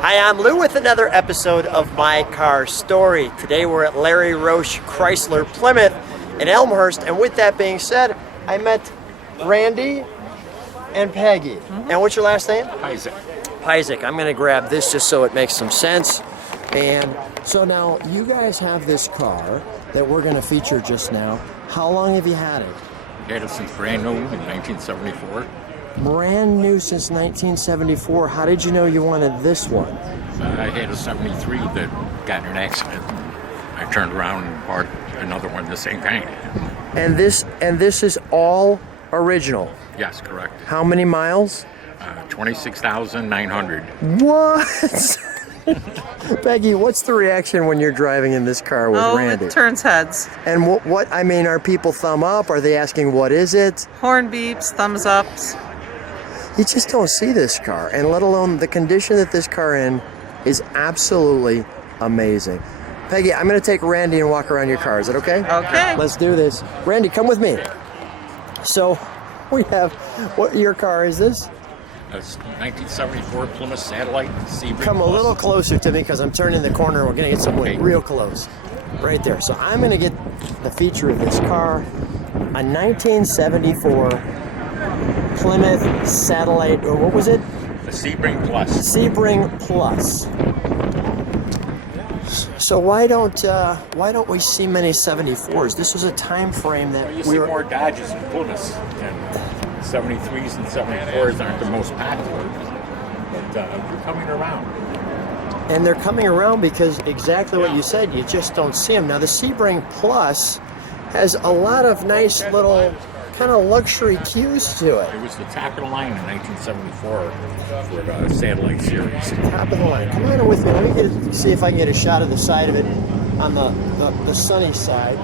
Hi, I'm Lou with another episode of My Car Story. Today we're at Larry Roesch Chrysler Plymouth in Elmhurst, and with that being said, I met Randy and Peggy. And what's your last name? Pyzek. Pyzek. I'm going to grab this just so it makes some sense. And so now you guys have this car that we're going to feature just now. How long have you had it? Had it since brand new in 1974. Brand new since 1974. How did you know you wanted this one? I had a 73 that got in an accident. I turned around and bought another one the same kind. And this is all original. Yes, correct. How many miles? 26,900. What? Peggy, what's the reaction when you're driving in this car with Randy? It turns heads. And what I mean, are people thumb up? Are they asking what is it? Horn beeps, thumbs ups. You just don't see this car, and let alone the condition that this car in is absolutely amazing. Peggy, I'm going to take Randy and walk around your car. Is that okay? Okay. Let's do this. Randy, come with me. So we have, what your car is this? That's 1974 Plymouth Satellite Sebring Plus. Come a little closer to me because I'm turning the corner. We're going to get some wind real close. Right there. So I'm going to get the feature of this car. A 1974 Plymouth Satellite, or what was it? The Sebring Plus. Sebring Plus. So why don't we see many 74s? This was a time frame that You see more Dodges and Plymouths, and 73s and 74s aren't the most popular, but they're coming around. And they're coming around because exactly what you said, you just don't see them. Now the Sebring Plus has a lot of nice little kind of luxury cues to it. It was the top of the line in 1974 for the Satellite series. Top of the line. Come on with me. Let me see if I can get a shot of the side of it on the sunny side.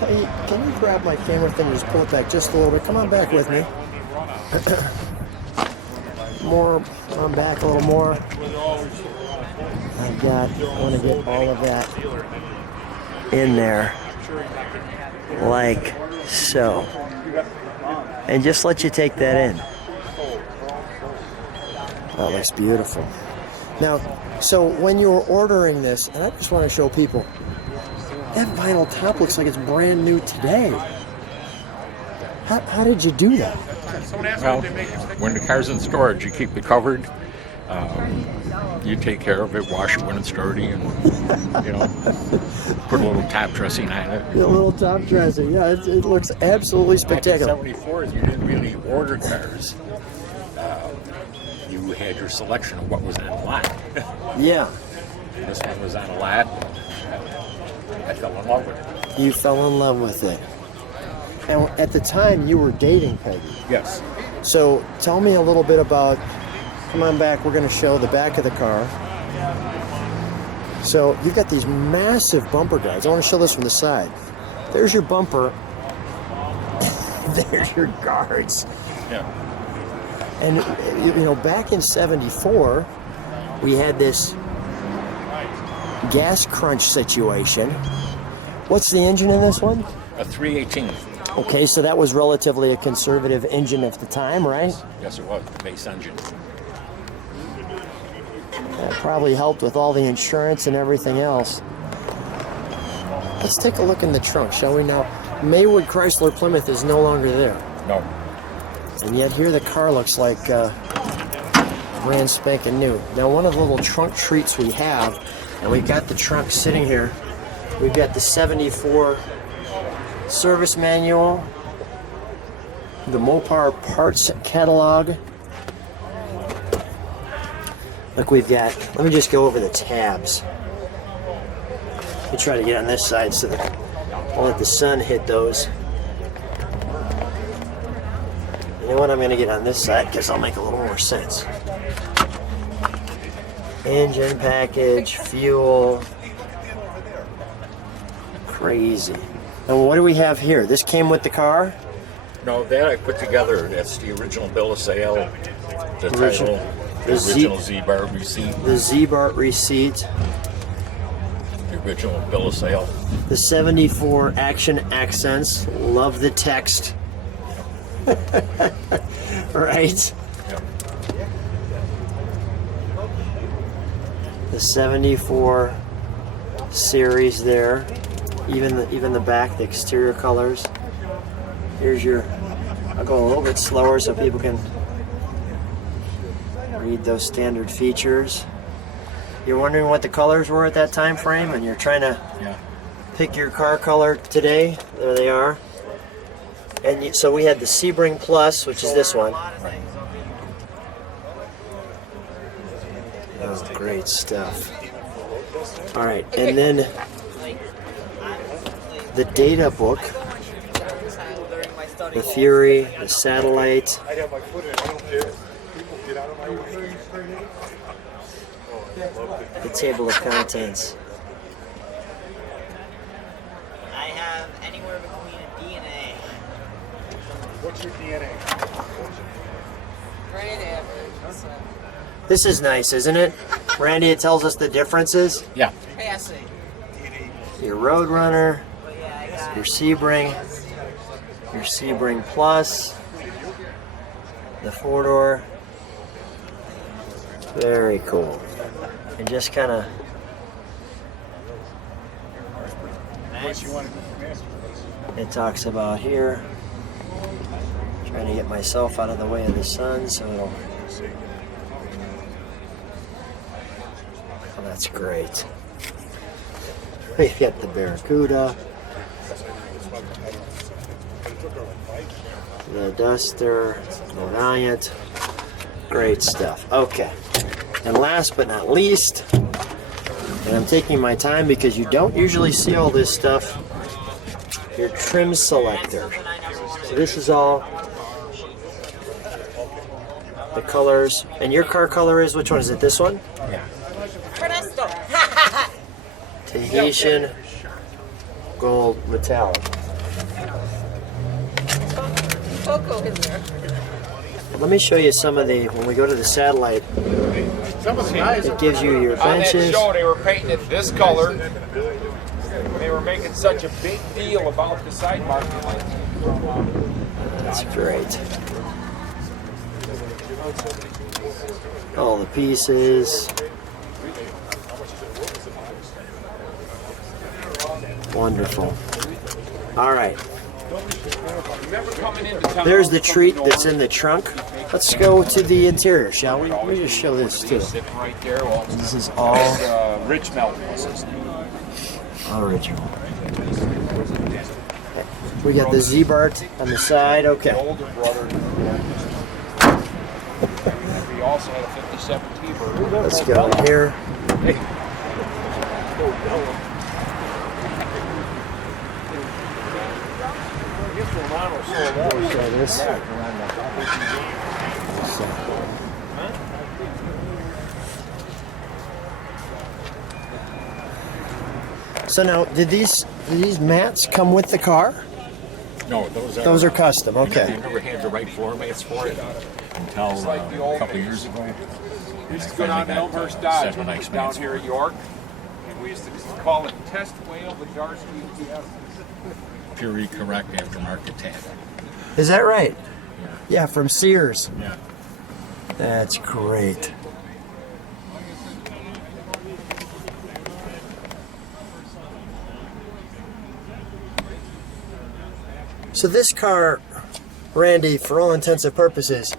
Hey, can you grab my camera thing and just pull it back just a little bit? Come on back with me. More on back a little more. I want to get all of that in there like so. And just let you take that in. That looks beautiful. Now, so when you were ordering this, and I just want to show people, that vinyl top looks like it's brand new today. How did you do that? Well, when the car's in storage, you keep it covered. You take care of it, wash it when it's dirty, and put a little top dressing on it. A little top dressing, yeah. It looks absolutely spectacular. Back in 74, you didn't really order cars. You had your selection of what was on a lot. Yeah. This one was on a lot. I fell in love with it. You fell in love with it. And at the time, you were dating Peggy. Yes. So tell me a little bit about, come on back, we're going to show the back of the car. So you've got these massive bumper guards. I want to show this from the side. There's your bumper. There's your guards. Yeah. And, back in 74, we had this gas crunch situation. What's the engine in this one? A 318. Okay, so that was relatively a conservative engine at the time, right? Yes, it was. Base engine. That probably helped with all the insurance and everything else. Let's take a look in the trunk, shall we now? Maywood Chrysler Plymouth is no longer there. No. And yet here the car looks like brand spanking new. Now one of the little trunk treats we have, and we've got the trunk sitting here, we've got the 74 service manual, the Mopar parts catalog. Look, we've got, let me just go over the tabs. Let me try to get on this side so that I'll let the sun hit those. You know what, I'm going to get on this side because I'll make a little more sense. Engine package, fuel. Crazy. And what do we have here? This came with the car? No, that I put together. That's the original bill of sale, the title, the original Z-Bar receipt. The Z-Bar receipt. The original bill of sale. The 74 Action Accents. Love the text. Right? Yep. The 74 series there. Even the back, the exterior colors. Here's your, I'll go a little bit slower so people can read those standard features. You're wondering what the colors were at that time frame, and you're trying to pick your car color today. There they are. And so we had the Sebring Plus, which is this one. Oh, great stuff. All right, and then the data book, the Fury, the Satellite. The table of contents. I have anywhere between a D and A. What's your DNA? Grade average. This is nice, isn't it? Randy, it tells us the differences. Yeah. Passing. Your Roadrunner, But yeah, I got your Sebring Plus, the 4-door. Very cool. And just kind of it talks about here. Trying to get myself out of the way of the sun so it'll. Oh, that's great. We've got the Barracuda, the Duster, the Valiant. Great stuff. Okay. And last but not least, and I'm taking my time because you don't usually see all this stuff, your trim selector. So this is all the colors. And your car color is, which one is it? This one? Yeah. Tahitian Gold Metallic. Coco is there. Let me show you some of the, when we go to the Satellite, it gives you your On that benches. show, they were painting it this color. They were making such a big deal about the side marking lights. That's great. All the pieces. Wonderful. All right. Remember coming into town? There's the treat that's in the trunk. Let's go to the interior, shall we? Let me just show this too. Sitting right there. Well, This is all Rich Melton. original. We got the Z-Bart on the side. Okay. Older brother. We also had a 57 T-Bird. Let's go in here. Show this. So now, did these mats come with the car? No, Those are custom. They Okay. never had the right floor mats for it until a couple of years ago. We used to go down to Elmhurst Dodge when I was down here at York. And we used to call it Test Whale, the Darsky TS. Purely correct aftermarket tag. Is that right? Yeah, from Sears. Yeah. That's great. So this car, Randy, for all intents and purposes,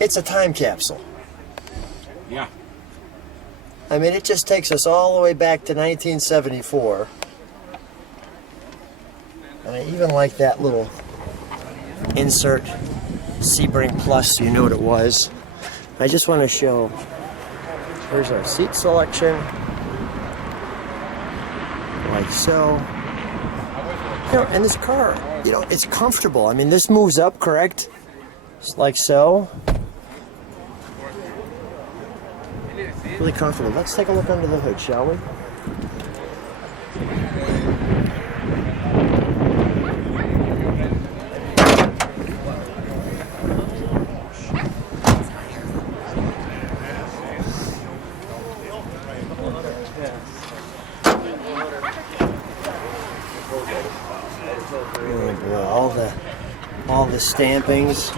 it's a time capsule. Yeah. I mean, it just takes us all the way back to 1974. And I even like that little insert Sebring Plus, so you know what it was. I just want to show, here's our seat selection, like so. You know, and this car, you know, it's comfortable. I mean, this moves up, correct? Just like so. Really comfortable. Let's take a look under the hood, shall we? Oh boy, all the stampings.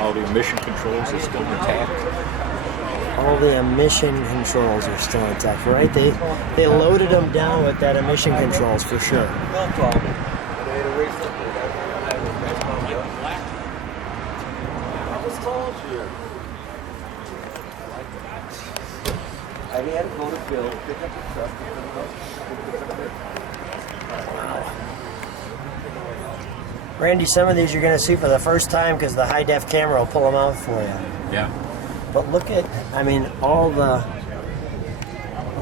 All the emission controls are still intact. All the emission controls are still intact, right? They loaded them down with that emission controls for sure. Randy, some of these you're going to see for the first time because the high-def camera will pull them out for you. Yeah. But look at, I mean, all the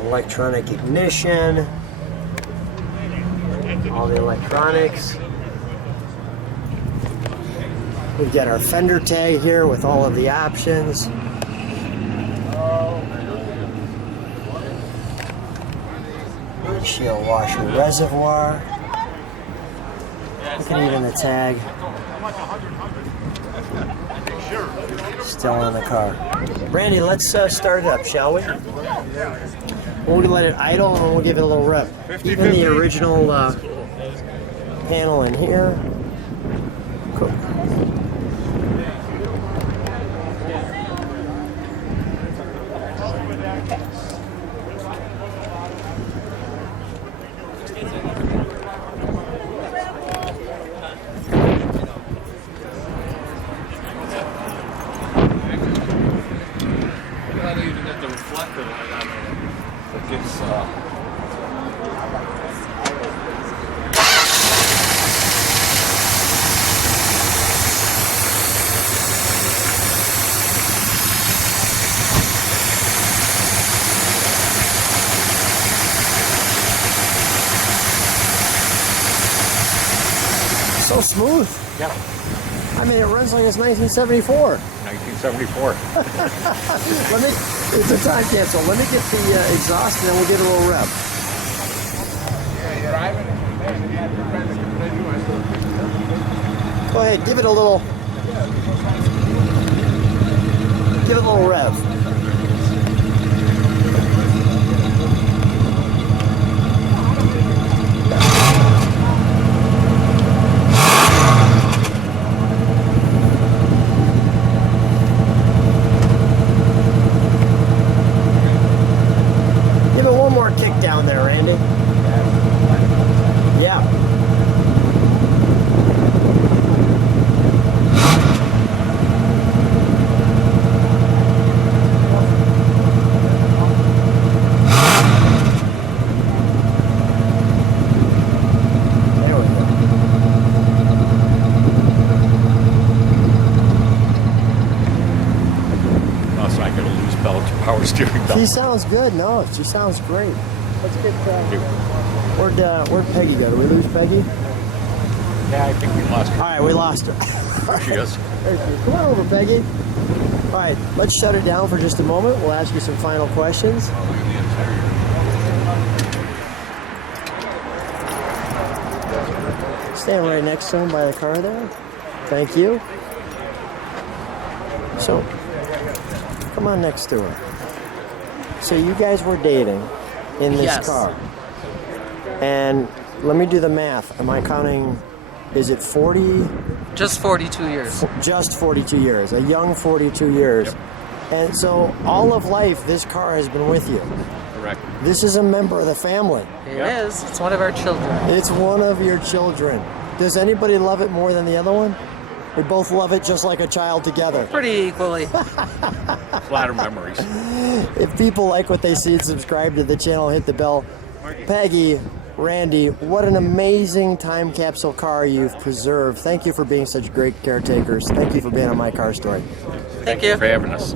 electronic ignition, all the electronics. We've got our fender tag here with all of the options. Windshield washer reservoir. Look at even the tag. Still in the car. Randy, let's start it up, shall we? We'll let it idle and we'll give it a little rev. Even the original panel in here. Cool. So smooth. Yeah. I mean, it runs like it's 1974. 1974. It's a time capsule. Let me get the exhaust and then we'll get a little rev. Go ahead, give it a little rev. Kick down there, Randy. Yeah. There we go. Also, I got a loose belt power steering belt. She sounds good. No, she sounds great. Let's get where'd Peggy go? Did we lose Peggy? Yeah, I think we lost her. All right, we lost her. There she is. There she is. Come on over, Peggy. All right, let's shut it down for just a moment. We'll ask you some final questions. Stand right next to him by the car there. Thank you. So, come on next to her. So you guys were dating in this Yes. car. And let me do the math. Am I counting, is it 40? Just 42 years. Just 42 years. A young 42 years. Yep. And so all of life, this car has been with you. Correct. This is a member of the family. It is. It's one of our children. It's one of your children. Does anybody love it more than the other one? We both love it just like a child together. Pretty equally. Flatter memories. If people like what they see and subscribe to the channel, hit the bell. Peggy, Randy, what an amazing time capsule car you've preserved. Thank you for being such great caretakers. Thank you for being on My Car Story. Thank you. For having us.